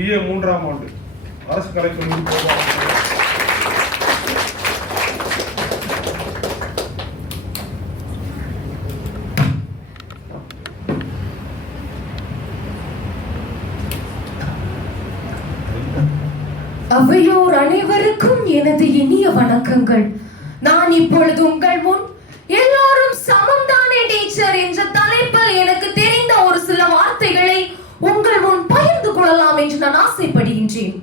BA மூன்றாம் ஆண்டு. அரசு கலைக்கல்லூரி போவாங்க அவையோர் அனைவருக்கும் எனது இனிய வணக்கங்கள். நான் இப்பொழுது உங்கள் முன் ஆசைப்படுகின்றேன்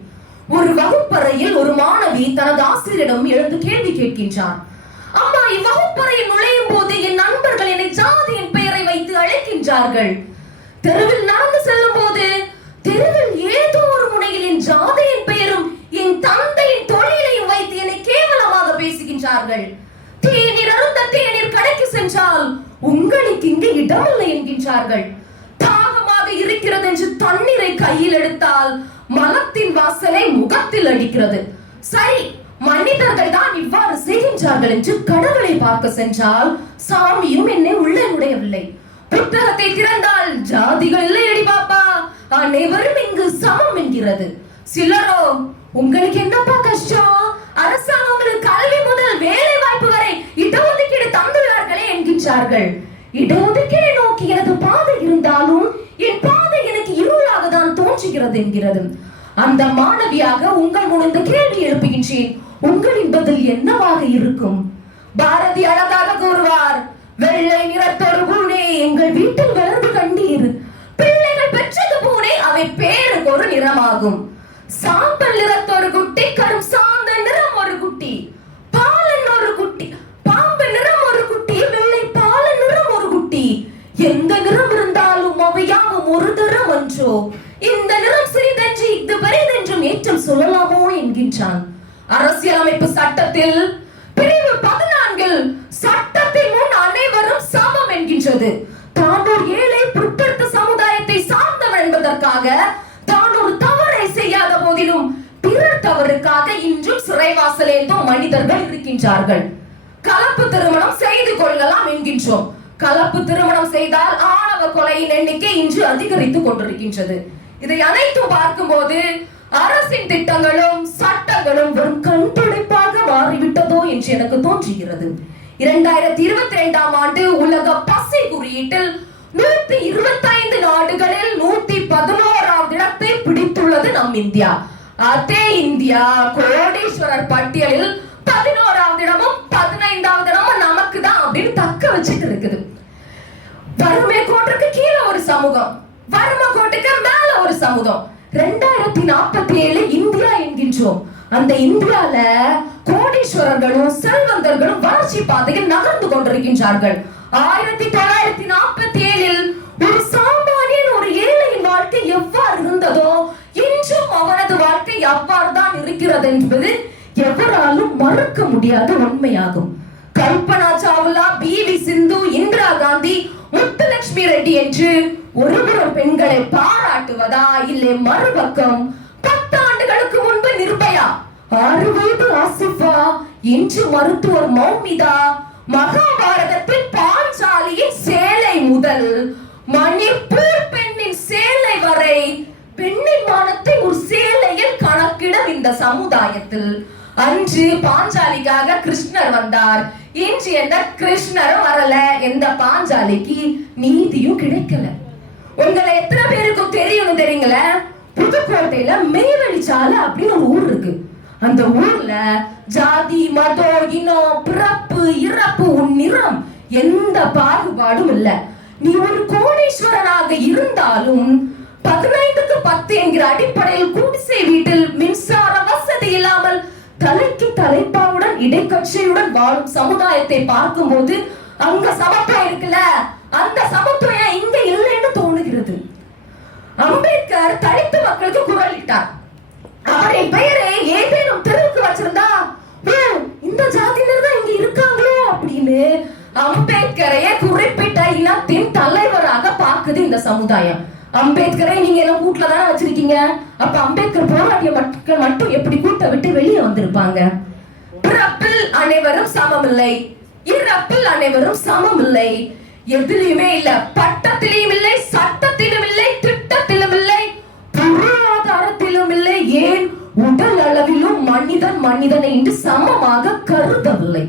ஒரு வகுப்பறையில் ஒரு மாணவி தனது ஆசிரியரிடம் எழுந்து கேள்வி கேட்கின்றார் அம்மா இவ்வகுப்பறையில் நுழையும் போது என் நண்பர்கள் என்னை ஜாதியின் பெயரை வைத்து அழைக்கின்றார்கள். தெருவில் நடந்து செல்லும் போது தெருவில் ஏதோ ஒரு முனையில் என் ஜாதியின் பெயரும் என் தந்தையின் தொழிலையும் வைத்து என்னை கேவலமாக பேசுகின்றார்கள். தேநீர் அருந்த தேநீர் கடைக்கு சென்றால் உங்களுக்கு இங்கு இடமில்லை என்கின்றார்கள். தாகமாக இருக்கிறது என்று தண்ணீரை கையில் எடுத்தால் மலத்தின் வாசனை முகத்தில் அடிக்கிறது. சரி மனிதர்கள் தான் இவ்வாறு செய்கின்றார்கள் என்று கடவுளை பார்க்க சென்றால் சாமியும் என்னை உள்ளே நுழையவில்லை. புத்தகத்தை திறந்தால் ஜாதிகள் இல்லை அடி பாப்பா. அனைவரும் இங்கு சமம் என்கிறது. சிலரோ உங்களுக்கு என்னப்பா கஷ்டம்? அரசாங்கம் கல்வி முதல் வேலை வாய்ப்பு வரை இடஒதுக்கீடு தந்துள்ளார்களே என்கின்றார்கள். இடஒதுக்கீடை நோக்கி எனது பாதை இருந்தாலும் என் பாதை எனக்கு இருளாக தான் தோன்றுகிறது என்கிறது. அந்த மாணவியாக உங்கள் முன் கேள்வி எழுப்புகின்றேன். உங்களின் பதில் என்னவாக இருக்கும்? பாரதி அழகாக கூறுவார் வெள்ளை நிறத்தொரு பூனை எங்கள் வீட்டில் வளர்ந்து கண்டீர். பிள்ளைகள் பெற்றது பூனை அவை பேருக்கு ஒரு நிறமாகும் சாம்பல் நிறத்தொரு குட்டி கரும் சாந்த நிறம் ஒரு குட்டி பாலன் ஒரு குட்டி பாம்பு நிறம் ஒரு குட்டி வெள்ளை பாலன் நிறம் ஒரு குட்டி எந்த நிறம் இருந்தாலும் அவையாகும் ஒரு தரம் என்றோ இந்த நிறம் சிறிதென்று இது பெரிதென்றும் ஏற்றம் சொல்லலாமோ என்கின்றான். அரசியலமைப்பு சட்டத்தில் பிரிவு பதினான்கில் சட்டத்தின் முன் அனைவரும் சமம் என்கின்றது. தான் ஒரு ஏழை பிற்படுத்த சமுதாயத்தை சார்ந்தவர் என்பதற்காக தான் ஒரு தவறை செய்யாத போதிலும் பிறர் தவறுக்காக இன்றும் சிறைவாசலேந்தும் மனிதர்கள் இருக்கின்றார்கள். கலப்பு திருமணம் செய்து கொள்ளலாம் என்கின்றோம். கலப்பு திருமணம் செய்தால் ஆணவ கொலையின் எண்ணிக்கை இன்று அதிகரித்துக் கொண்டிருக்கின்றது. இதை அனைத்தும் பார்க்கும்போது அரசின் திட்டங்களும் சட்டங்களும் வெறும் கண்துடைப்பாக மாறிவிட்டதோ என்று எனக்கு தோன்றுகிறது. இரண்டாயிரத்தி இருபத்தி ரெண்டாம் ஆண்டு உலக பசி குறியீட்டில் நூத்தி இருபத்தி ஐந்து நாடுகளில் நூத்தி பதினோராவது இடத்தை பிடித்துள்ளது நம் இந்தியா. அதே இந்தியா கோடீஸ்வரர் பட்டியலில் பதினோராவது இடமும் பதினைந்தாவது இடமும் நமக்கு தான் அப்படின்னு தக்க வச்சுக்கிறது. வறுமை கோட்டுக்கு கீழே ஒரு சமூகம். வறுமை கோட்டுக்கு மேல ஒரு சமூகம். ரெண்டாயிரத்தி நாற்பத்தி ஏழு இந்தியா என்கின்றோம். அந்த இந்தியால கோடீஸ்வரர்களும் செல்வந்தர்களும் வளர்ச்சி பாதையில் நகர்ந்து கொண்டிருக்கின்றார்கள். ஆயிரத்தி தொள்ளாயிரத்தி நாற்பத்தி ஏழில் ஒரு சாமானியன் ஒரு ஏழையின் வாழ்க்கை எவ்வாறு இருந்ததோ இன்றும் அவனது வாழ்க்கை அவ்வாறு தான் இருக்கிறது என்பது எவராலும் மறுக்க முடியாத உண்மையாகும். கல்பனா சாவ்லா பி வி சிந்து இந்திரா காந்தி முத்துலட்சுமி ரெட்டி என்று ஒருபுறம் பெண்களை பாராட்டுவதா? இல்லை மறுபக்கம் பத்தாண்டுகளுக்கு முன்பு நிர்பயா? ஆறு வயது ஆசிஃபா இன்று மருத்துவர் மௌமிதா மகாபாரதத்தில் பாஞ்சாலியின் சேலை முதல் மணிப்பூர் பெண்ணின் சேலை வரை பெண்ணின் மானத்தை ஒரு சேலையில் கணக்கிடும் இந்த சமுதாயத்தில் அன்று பாஞ்சாலிக்காக கிருஷ்ணர் வந்தார். இன்று எந்த கிருஷ்ணரும் வரல. எந்த பாஞ்சாலிக்கு நீதியும் கிடைக்கல. உங்களை எத்தனை பேருக்கும் தெரியும் தெரியுங்களா? புதுக்கோட்டையில மேவெளிச்சாலை அப்படின்னு ஒரு ஊர் இருக்கு. அந்த ஊர்ல ஜாதி மதம் இனம் பிறப்பு இறப்பு உன் நிறம் எந்த பாகுபாடும் இல்ல. நீ ஒரு கோடீஸ்வரனாக இருந்தாலும் பதினைந்துக்கு பத்து என்கிற அடிப்படையில் குடிசை வீட்டில் மின்சார வசதி இல்லாமல் தலைக்கு தலைப்பாவுடன் இடைக்கட்சியுடன் வாழும் சமுதாயத்தை பார்க்கும் போது அங்க சமத்துவம் இருக்குல்ல? அந்த சமத்துவம் இங்க இல்லைன்னு தோணுகிறது? அம்பேத்கர் தலித்து மக்களுக்கு குரலிட்டார் அவரின் பெயரை ஏதேனும் தெருவுக்கு வச்சிருந்தா இந்த ஜாதியினர் தான் இங்க இருக்காங்களோ அப்படின்னு அம்பேத்கரையே குறிப்பிட்ட இனத்தின் தலைவராக பார்க்குது இந்த சமுதாயம். அம்பேத்கரை நீங்க எல்லாம் கூட்டில தானே வச்சிருக்கீங்க? அப்ப அம்பேத்கர் போராடிய மக்கள் மட்டும் எப்படி கூட்ட விட்டு வெளியே வந்திருப்பாங்க? பிறப்பில் அனைவரும் சமமில்லை. இறப்பில் அனைவரும் சமமில்லை. எதிலையுமே இல்ல. பட்டத்திலையும் இல்லை சட்டத்திலும் இல்லை திட்டத்திலும் இல்லை. பொருளாதாரத்திலும் இல்லை. ஏன்? உடல் அளவிலும் மனிதன் மனிதனை இன்று சமமாக கருதவில்லை.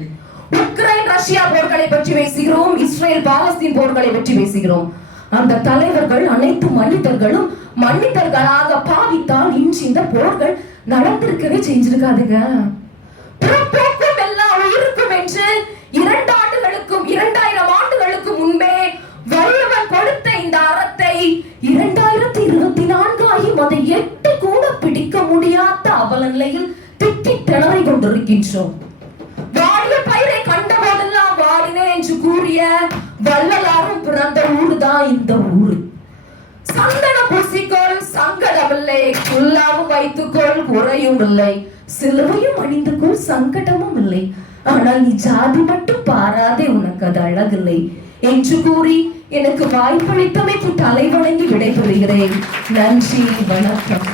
உக்ரைன் ரஷ்யா போர்களை பற்றி பேசுகிறோம். இஸ்ரேல் பாலஸ்தீன் போர்களை பற்றி பேசுகிறோம். அந்த தலைவர்கள் அனைத்து மனிதர்களும் மன்னிதர்களாக பாவித்தால் இன்று இந்த போர்கள் நடந்திருக்கவே செஞ்சிருக்காதுங்க. பிறப்போக்கும் எல்லா உயிருக்கும் என்று இரண்டு ஆண்டுகளுக்கும் இரண்டாயிரம் ஆண்டுகளுக்கு முன்பே வள்ளுவன் கொடுத்த இந்த அறத்தை இரண்டாயிரத்தி இருபத்தி நான்கு ஆகியும் அதை எட்டு கூட பிடிக்க முடியாத அவல நிலையில் திட்டி திணறி கொண்டிருக்கின்றோம். வாடிய பயிரை கண்ட போதெல்லாம் வாடினேன் என்று கூறிய வல்லல இந்த ஊர். சந்தன பூசிக்கொள் சங்கடமில்லை குல்லாவும் வைத்துக்கொள் குறையும் இல்லை சிலுவையும் அணிந்துக்கொள் சங்கடமும் இல்லை ஆனால் நீ ஜாதி மட்டும் பாராதே உனக்கு அது அழகில்லை. என்று கூறி எனக்கு வாய்ப்பளித்தமைக்கு தலை வணங்கி விடைபெறுகிறேன். நன்றி வணக்கம்.